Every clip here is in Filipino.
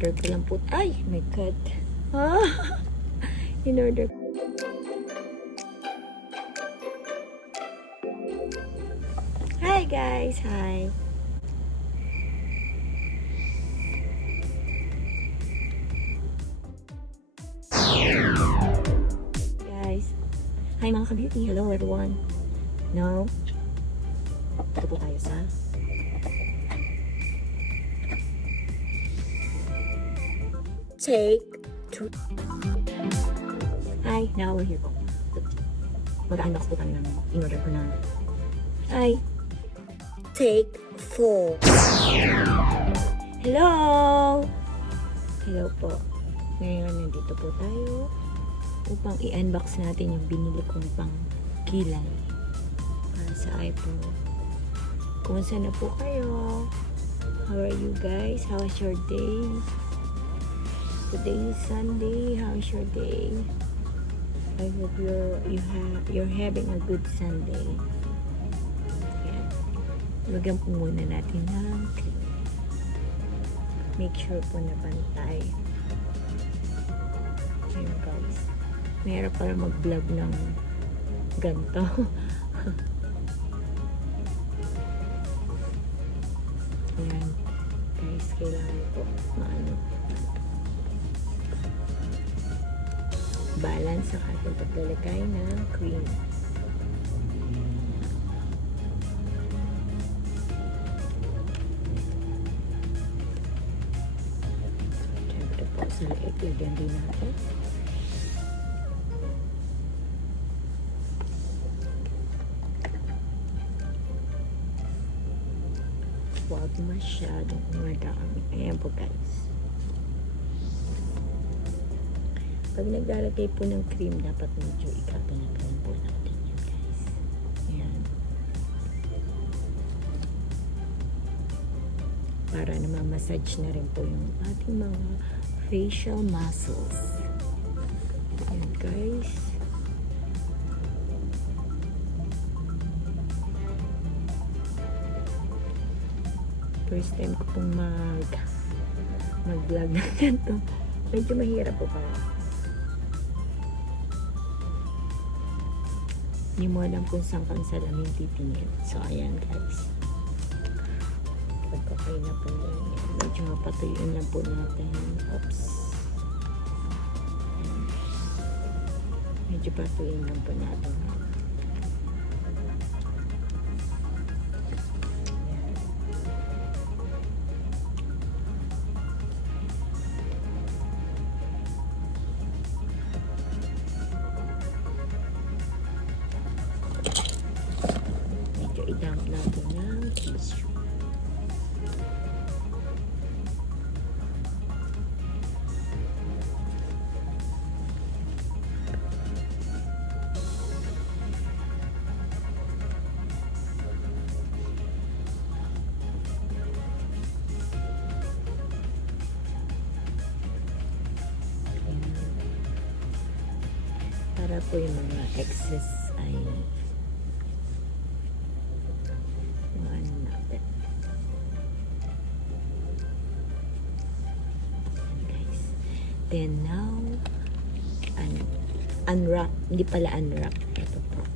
In-order ko lang po. Ay, my God. Ah, in-order. Hi guys, hi. Guys. Hi mga ka-beauty. Hello everyone. Now, ito po tayo sa take two. Hi, now we're here po. Mag-unbox po tayo ng in-order ko na. Hi. Take 4. Hello! Hello po. Ngayon, nandito po tayo upang i-unbox natin yung binili kong pang kilay para sa eyebrow. Kumusta na po kayo? How are you guys? How was your day? Today is Sunday. How is your day? I hope you're having a good Sunday. Ayan. Lagyan po muna natin ng cream. Make sure po na pantay. Ayan guys. Mayroon para mag-vlog ng ganito. Ayan. Guys, kailangan po maano. Balance sa ating paglalagay ng cream. Siyempre po sa leeg, lagyan din natin. Huwag masyadong madami. Ayan po guys. Pag naglalagay po ng cream, dapat medyo ikapin po natin yan guys. Ayan. Para namamassage na rin po yung ating mga facial muscles. Ayan guys. First time ko pong mag-vlog na ganito. Medyo mahirap po para. Hindi mo alam kung saan kang salamin titingin. So, ayan guys. Pagkakay na po yan. Medyo mapatuyuin lang po natin. Oops. Ayan. Medyo patuyuin lang po natin. I-dump natin ng tissue. Para po yung mga excess ay then now, unwrap. Hindi pala unwrap. Ito po.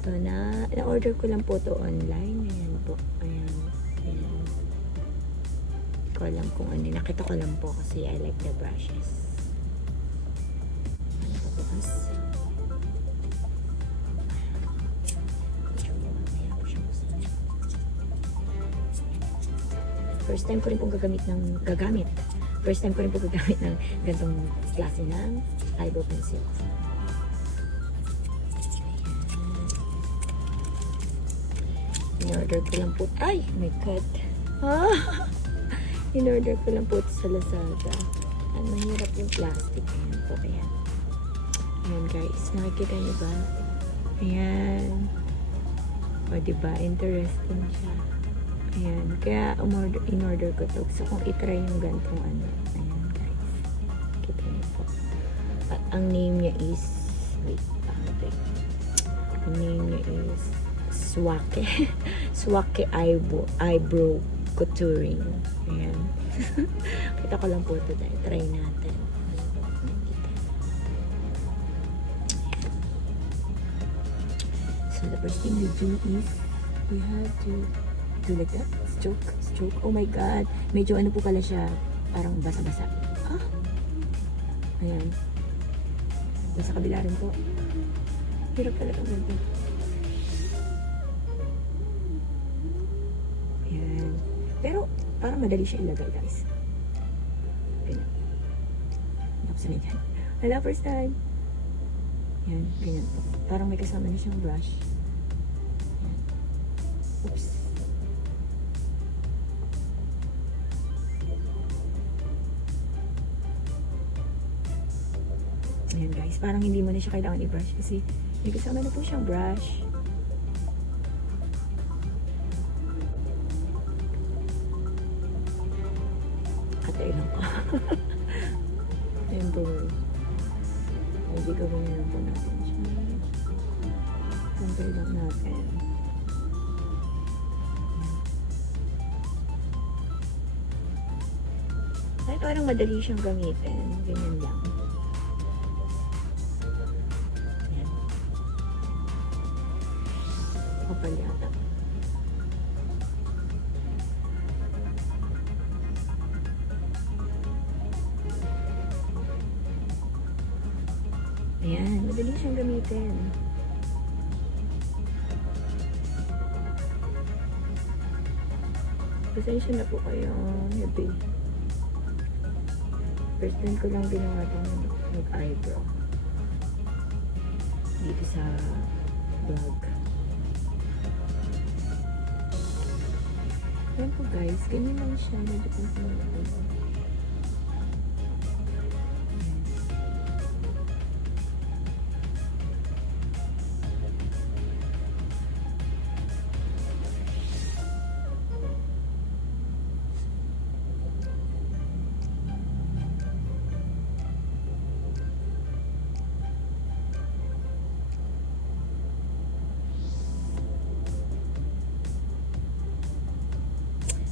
So, na-order ko lang po to online. Ayan po. Ayan. Ayan. Ko alam kung ano. Nakita ko lang po kasi I like the brushes. Ano pa po kas? First time ko rin pong gagamit. First time ko rin po gagamit ng gantong klase ng eyebrow pencil. In-order ko lang po. Ay, my God. Ah, in-order ko lang po ito sa Lazada. Ang mahirap yung plastic. Ayan po. Ayan. Ayan guys. Nakikita niyo ba? Ayan. O diba? Interesting siya. Ayan. Kaya in-order ko to. So kung itry yung gantong ano. Ayan guys. Kita niyo po. At ang name niya is ang name niya is Swake. Swake eyebrow contouring. Ayan. Kita ko lang po ito dahil try natin. So the first thing we do is we have to do like that. Stroke. Oh my God. Medyo ano po pala siya. Parang basa-basa. Ah. Ayan. Nasa kabila rin po. Hirap talaga ganito. Ayan. Pero parang madali siya ilagay, guys. Ganyan. Nakasama dyan. Hala, first time. Ayan, ganyan po. Parang may kasama na siyang brush. Ayan. Oops. Ayan guys, parang hindi mo na siya kailangan i-brush kasi may kasama na po siyang brush. Katay lang ko. Ayan po guys. Hindi gawin na lang po natin siya. Katay lang natin. Ay, parang madali siyang gamitin. Ganyan lang. Kapal yata. Ayan, madali siyang gamitin. Pasensya na po kayo, heavy. First time ko lang ginawa itong mag-eyebrow. Dito sa vlog. Ayan po guys, ganyan lang siya. Medyo kung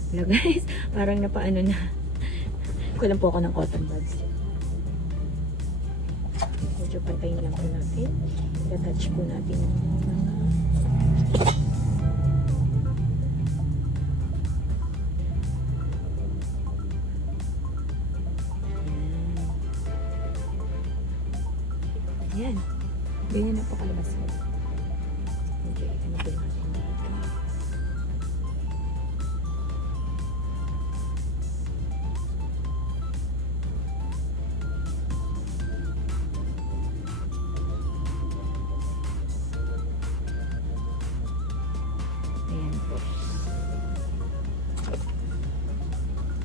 hello guys, parang napaano na. Kulang po ako ng cotton buds. Medyo patayin lang po natin. I-touch po natin yung mga yan. Ganyan na po kalabas mo. Medyo ano po natin dito.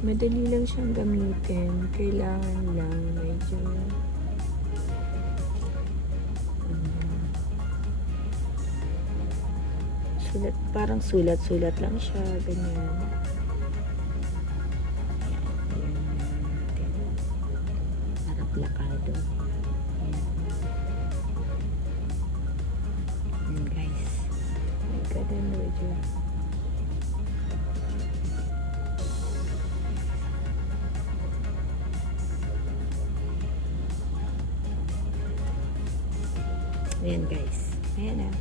Madali lang siyang gamitin. Kailangan lang medyo sulat, parang sulat-sulat lang siya. Ganyan. Ayan. Parang plakado. Ayan guys. Oh my God, medyo ayan guys. Ayan na.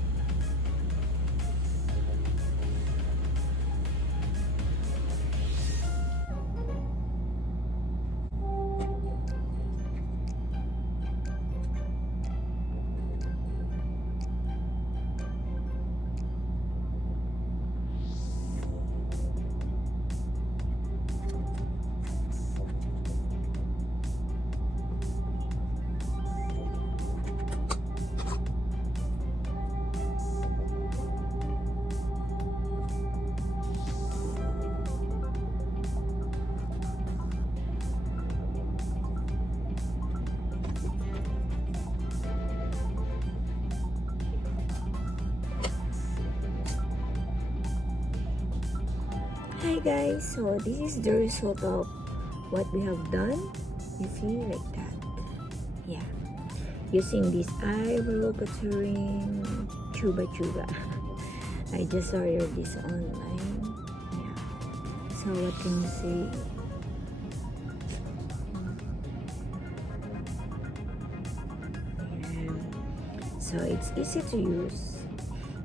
Hi guys, so this is the result of what we have done. You see, like that. Yeah, using this eyebrow contouring chuba. I just ordered this online. Yeah, So what can you say? Ayan. So it's easy to use,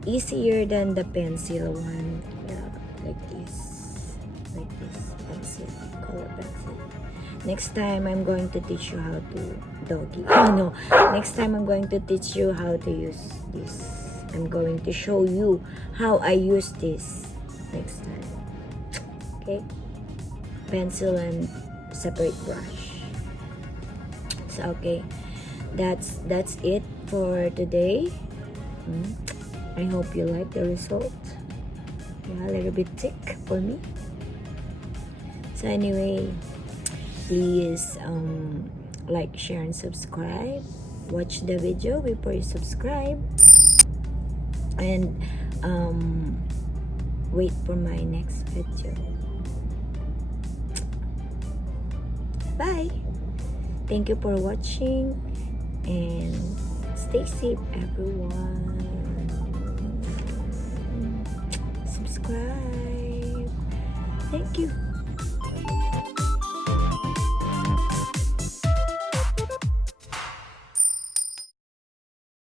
easier than the pencil one. Yeah, like this, pencil, color pencil. Next time I'm going to teach you how to doggy. No, next time I'm going to teach you how to use this. I'm going to show you how I use this next time. Okay, pencil and separate brush. So okay, that's it for today. I hope you like the result. Yeah, a little bit thick for me. So anyway, please like, share, and subscribe. Watch the video before you subscribe, and wait for my next video. Bye. Thank you for watching, and stay safe, everyone. Subscribe. Thank you.